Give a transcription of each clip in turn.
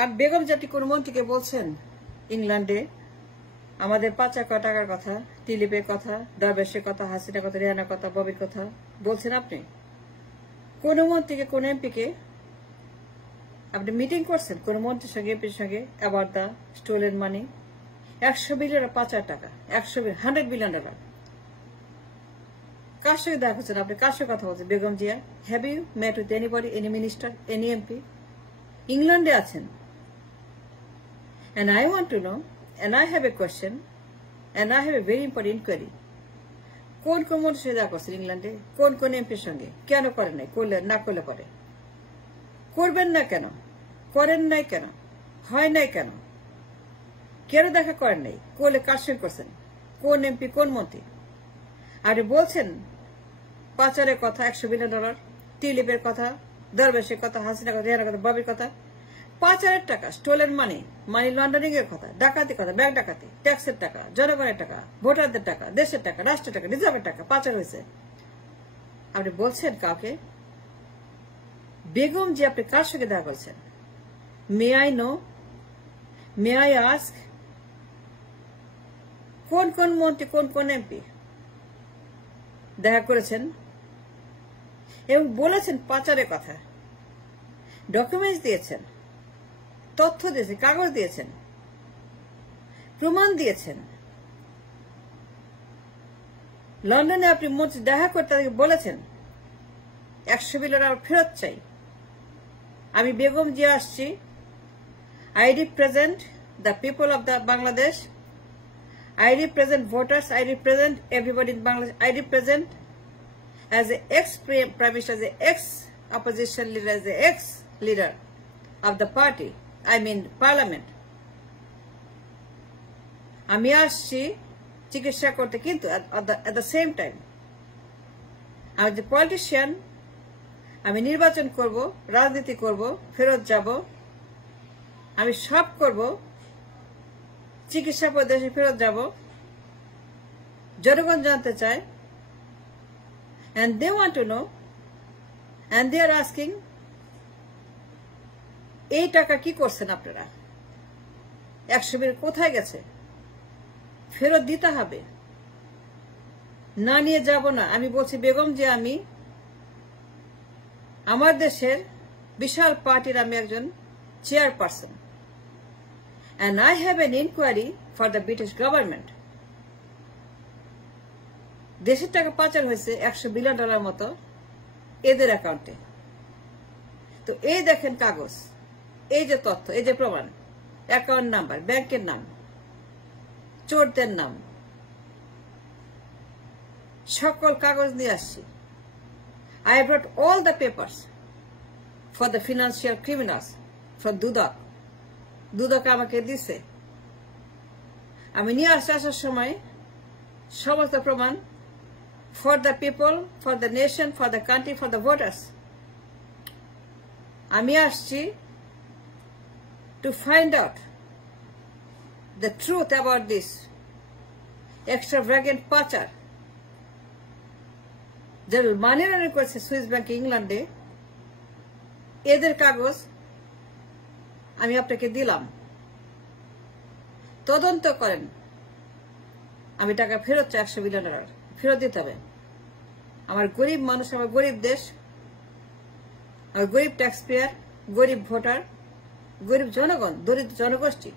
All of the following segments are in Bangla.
আর বেগম জাতি কোন মন্ত্রীকে বলছেন ইংল্যান্ডে আমাদের 5 টাকার কথা, টিলিপের কথা, দরবেশের কথা, হাসিনার কথা, রেহানার কথা, ববির কথা বলছেন আপনি? কোন মন্ত্রীকে, কোন এমপিকে আপনি মিটিং করছেন কোন মন্ত্রীর সঙ্গে, এমপির সঙ্গে about the stolen money? 100 billion 5 টাকা, 100 বিলিয়ন ডলার। কার সঙ্গে দেখা করছেন আপনি? কার সঙ্গে কথা বলছেন? Begum Zia, have you met with anybody, any minister, any MP? ইংল্যান্ডে আছেন। And I want to know, and I have a question, and I have a very important inquiry. কোন কোন মন্ত্রীর সঙ্গে দেখা করছেন ইংল্যান্ডে? কোন কোন এমপির সঙ্গে? কেন করেন নাই? করলে না করলে পরে করবেন না কেন? করেন নাই কেন? হয় নাই কেন? কেন দেখা করেন নাই? করলে কার সঙ্গে করছেন? কোন এমপি, কোন মন্ত্রী? আর বলছেন পাচারের কথা, 100 বিলিয়ন ডলার, টিলিপের কথা, দরবেশের কথা, হাসিনার কথা, রেহানার কথা, ববির কথা, পাচারের টাকা, স্টোলেন মানি, মানি লন্ডারিং এর কথা, ডাকাতি কথা, ব্যাংক ডাকাতি, ট্যাক্সের টাকা, জনগণের টাকা, ভোটারদের টাকা, দেশের টাকা, রাষ্ট্রের টাকা, রিজার্ভের টাকা পাচার হয়েছে। আপনি বলছেন কাউকে? বেগম জি আপনি কার সঙ্গে দেখা করছেন? May I know, may I ask, কোন কোন মন্ত্রী, কোন কোন এমপি দেখা করেছেন এবং বলেছেন পাচারের কথা? ডকুমেন্টস দিয়েছেন, তথ্য দিয়েছেন, কাগজ দিয়েছেন, প্রমাণ দিয়েছেন। লন্ডনে আপনি মন্ত্রী দেখা করতে বলেছেন 100 বিলিয়ন ডলার ফেরত চাই। আমি বেগম জিয়া আসছি, I represent the people of the Bangladesh, I represent voters, I represent everybody in Bangladesh, I represent as an ex-prime minister, as an ex-opposition leader, as an ex-leader of the party, I mean parliament. আমি আসছি চিকিৎসা করতে, কিন্তু at the same time আমি যে পলিটিশিয়ান, আমি নির্বাচন করব, রাজনীতি করব, ফেরত যাব, আমি সব করব, চিকিৎসা প্রদেশে ফেরত যাব। জনগণ জানতে চায়, and they want to know, and they are asking, এই টাকা কি করছেন আপনারা? 100 বিলিয়ন কোথায় গেছে? ফেরত দিতে হবে, না নিয়ে যাব না। আমি বলছি বেগম যে আমি আমার দেশের বিশাল পার্টির আমি একজন chairperson, and I have an inquiry for the British government. দেশের টাকা পাচার হয়েছে 100 বিলিয়ন ডলার মতো এদের অ্যাকাউন্টে। তো এই দেখেন কাগজ, এই যে তথ্য, এই যে প্রমাণ, অ্যাকাউন্ট নাম্বার, ব্যাংকের নাম, চোরদের নাম, সকল কাগজ নিয়ে আসছি। I have brought all the papers for the financial criminals from দুদক। দুদক আমাকে দিছে। আমি নিয়ে আসার সময় সমস্ত প্রমাণ, for the people, for the nation, for the country, for the voters. আমি আসছি to find out the truth about this extravagant পাচার যে মানি লন্ডারিং করেছে সুইস ব্যাংক ইংল্যান্ডে। এদের কাগজ আমি আপনাকে দিলাম, তদন্ত করেন। আমি টাকা ফেরত চাই, 100 বিলিয়ন ডলার ফেরত দিতে হবে। আমার গরিব মানুষ, আমার গরিব দেশ, আমার গরিব ট্যাক্স পেয়ার, গরিব ভোটার, গরিব জনগণ, দরিদ্র জনগোষ্ঠী।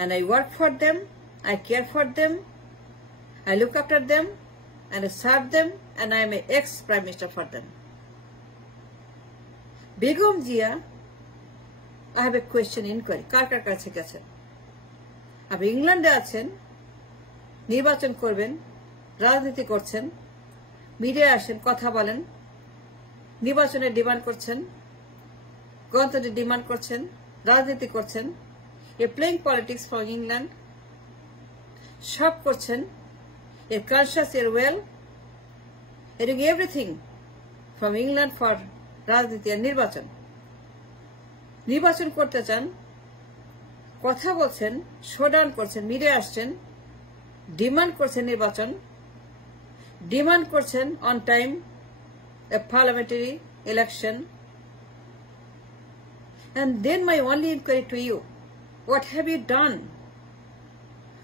And I work for them, I care for them, I look after them, and I serve them, and I am an ex-prime minister for them. Begum Zia, I have a question inquiry. কার কার কাছে গেছেন? আপনি ইংল্যান্ডে আছেন, নির্বাচন করবেন, রাজনীতি করছেন, মিডিয়ায় আসেন, কথা বলেন, নির্বাচনের ডিমান্ড করছেন, গণতন্ত্রের ডিমান্ড করছেন, রাজনীতি করছেন, প্লেইং পলিটিক্স ফর ইংল্যান্ড, সব করছেন। এর কনসিয়াস, এর ওয়েল, এর এভরিথিং ফ্রম ইংল্যান্ড ফর রাজনীতি আর নির্বাচন। নির্বাচন করতে চান, কথা বলছেন, শোডাউন করছেন, মিডিয়া আসছেন, ডিমান্ড করছেন নির্বাচন, ডিমান্ড করছেন on time A parliamentary election, And then my only inquiry to you, what have you done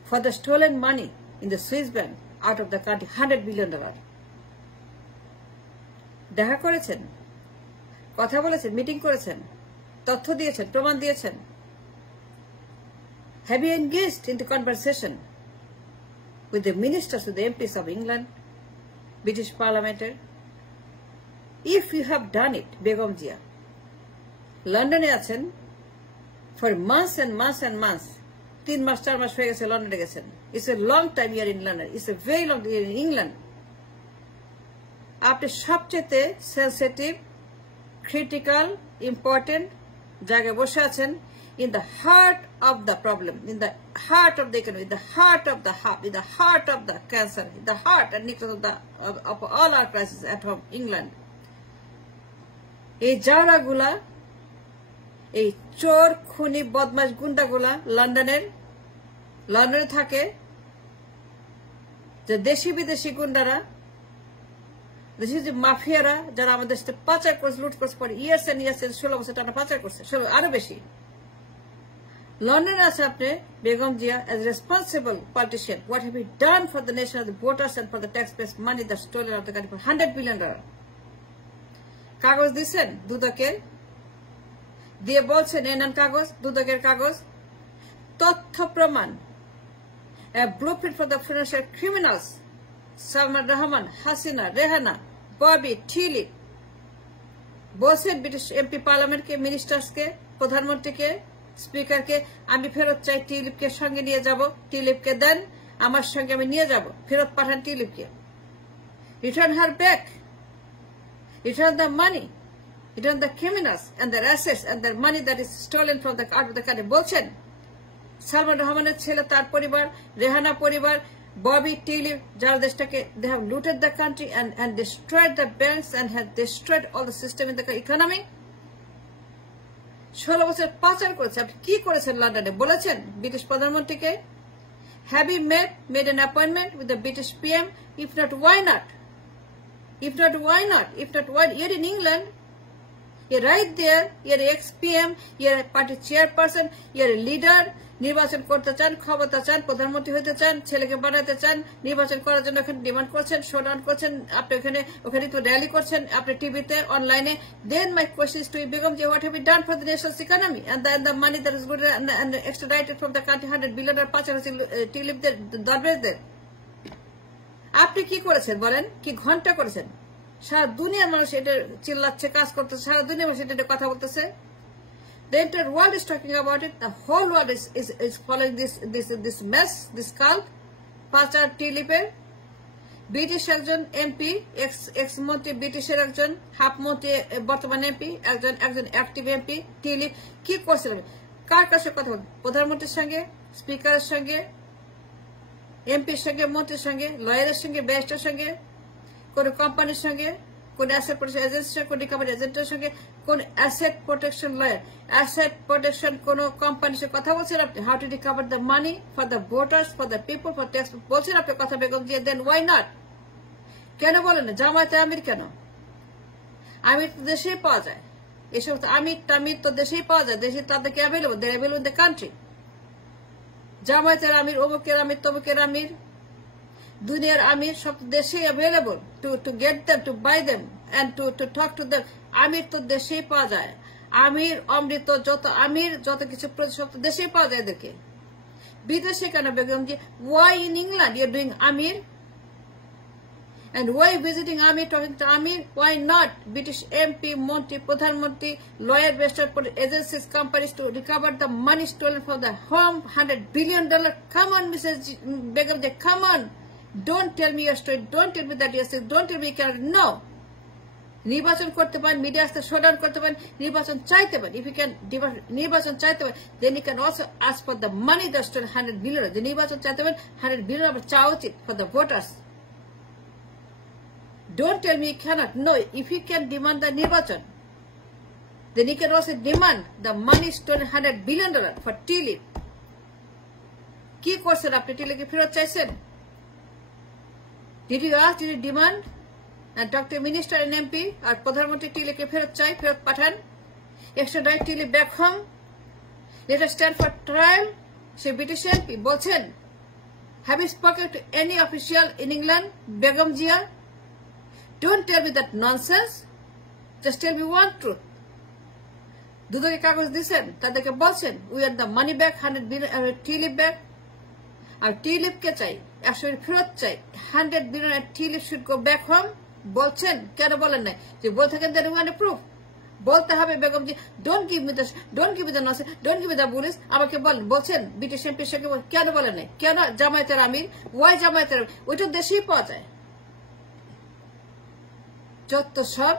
for the stolen money in the Swiss bank out of the country, $100 billion? দেখা করেছেন, কথা বলেছেন, মিটিং করেছেন, তথ্য দিয়েছেন, প্রমাণ দিয়েছেন? Have you engaged in the conversation with the ministers, with the MPs of England, British Parliament? If you have done it, Begum Jia, লন্ডনে আছেন for months and months and months, 3 মাস 4 মাস হয়ে গেছে লন্ডনে গেছেন. It's a long time here in London. It's a very long time in England. আপনি সবচেয়ে সেন্সিটিভ, ক্রিটিক্যাল, ইম্পর্টেন্ট জায়গায় বসে আছেন, in the heart of the problem, in the heart of the economy, in the heart of the hub, in the heart of the cancer, in the heart and nexus of all our crises at home, England. এই জাউরাগুলা, এই চোর, খুনি, বদমাশ গুন্ডাগুলা লন্ডনে থাকে, যে দেশি বিদেশি গুন্ডারা, দেশি যে মাফিয়ারা, যারা আমাদের সাথে পাচার করছে, লুট করছে, পরে ইয়ার্স এন্ড 16 বছর টানা পাচার করছে, আরো বেশি। লন্ডনে আছে আপনি Begum Zia, as a responsible politician, what have you done for the nation, of the voters and for the taxpayers' money that's stolen out of the country for $100 billion? কাগজ দিচ্ছেন দুদকের, দিয়ে বলছেন এনান কাগজ, দুদকের কাগজ, তথ্য প্রমাণ, a blueprint for the financial criminals, Salman Rahman, Hasina, Rehana, Bobby, tulip. বলছেন ব্রিটিশ এমপি পার্লামেন্টকে, মিনিস্টার্সকে, প্রধানমন্ত্রীকে, স্পিকারকে, আমি ফেরত চাই, টিলিপকে সঙ্গে নিয়ে যাব, টিলিপকে দেন, আমার সঙ্গে আমি নিয়ে যাব, ফেরত পাঠান টিলিপকে। Return her back, return the money, return the criminals and their assets and their money that is stolen from the out of the country. বলছেন সালমান রহমানের ছেলে, তার পরিবার, রেহানা পরিবার, ববি, টিলিপ, যারা দেশটাকে, they have looted the country and destroyed the banks and have destroyed all the system in the economy. 16 বছর পাচার করেছে। আপনি কি করেছেন লন্ডনে? বলেছেন ব্রিটিশ প্রধানমন্ত্রীকে? Have you made an appointment with the British PM? If not, why not? If not, why not? If not, why? You're in England. You're right there. You're an ex-PM. You're a party chairperson. You're a leader. নির্বাচন করতে চান, ক্ষমতা চান, প্রধানমন্ত্রী হতে চান, ছেলেকে বানাতে চান, নির্বাচন করার জন্য এখানে ডিমান্ড করছেন, শোডাউন করছেন, আপনি ওখানে তো র্যালি করছেন, আপনি টিভিতে, অনলাইনে। Then my question is to you, Begum Ji, what have you done for the nation's economy and the money that is good and extradited from the country, $100 billion পাচার হচ্ছে টিলিপদের, দরবেশদের? আপনি কি করেছেন বলেন? কি ঘন্টা করেছেন? সারা দুনিয়ার মানুষ এটা চিল্লাচ্ছে, কাজ করতেছে, সারা দুনিয়ার মানুষ এটা কথা বলতেছে। The entire world is talking about it. The whole world is following this mess, this cult. পাচার টিলিপের। ব্রিটিশ একজন এমপি, এক্স মন্ত্রী, ব্রিটিশের একজন হাফ মন্ত্রী, বর্তমান এমপি, একজন অ্যাক্টিভ এমপি, টিলিপ কি করছিলেন? কার কাছে কথা বল? প্রধানমন্ত্রীর সঙ্গে, স্পিকারের সঙ্গে, এমপির সঙ্গে, মন্ত্রীর সঙ্গে, লয়ারের সঙ্গে, ব্যারিস্টারের সঙ্গে, কোন কোম্পানির সঙ্গে, কোন অ্যাসেট প্রোটেকশন এজেন্সি, কোন রিকভারি এজেন্টের সঙ্গে, কোন asset protection lawyer, asset protection কোন কোম্পানির সঙ্গে কথা বলছেন আপনি? How to recover the money for the voters, for the people, for tax বলছেন আপনি কথা বেগম জিয়া। দেন ওয়াই নট? কেন বলেন না? জামায়াতে আমির কেন? আমির তো দেশেই পাওয়া যায়, এই সমস্ত আমির টামির তো দেশেই পাওয়া যায়, দেশে তাদেরকে available, they available in the country. জামায়াতের আমির, অমুকের আমির, তমুকের আমির, দুনিয়ার আমির সব দেশেই available to get them, to buy them and to talk to them. আমির তো দেশেই পাওয়া যায়, আমির, অমৃত, যত আমির, যত কিছু সব তো দেশেই পাওয়া যায় এদেরকে। বিদেশে কেন Begum ji? Why in England you doing Amir? And why visiting Amir, talking to Amir? Why not British MP, Monty, Pradhanmantri, lawyer, investor, agencies, companies to recover the money stolen from the home, $100 billion? Come on, Mrs. Begum, come on. Don't tell me your story. Don't tell me that you're sick. Don't tell me you cannot. No. নির্বাচন করতে পারেন, মিডিয়া আসতে শোডাউন করতে পারেন, নির্বাচন চাইতে পারেন। ইফ ইউ ক্যান নির্বাচন চাইতে পারেন, then you can also ask for the money that stolen $100 billion। যে নির্বাচন চাইতে পারেন, $100 billion আবার চাওয়া উচিত for the voters. Don't tell me you cannot. No, if you can demand the nirbachan, then you can also demand the money stolen $100 billion for TLIP. কি করছেন আপনি? টিলিপকে ফেরত চাইছেন? Did you ask, did you demand and talk to a minister and MP আর প্রধানমন্ত্রী টিলিপকে ফেরত চাই, ফেরত পাঠান? extradite Tilip back home. Let us stand for trial. Say British MP বলছেন, have you spoken to any official in England, Begum Jia? Don't tell me that nonsense. Just tell me one truth. দুদকে কাগজ দিয়েছেন, তাদেরকে বলছেন, we want the money back, 100 billion Tilip back. আর টিলিপকে চাই, 100 ফেরত চাই, 100 billion Tilip should go back home. বলছেন, কেন বলেন নাই? যে বল থাকেন that we want a proof. বলতে হবে বেগম জি, don't give me the nonsense, don't give me the bullies. আমাকে বলছেন ব্রিটিশ এমপির সঙ্গে কেন বলেন নাই? কেন জামায়াতের আমির? ওয়াই জামায়াতের? ওইটা দেশেই পাওয়া যায়। যত সব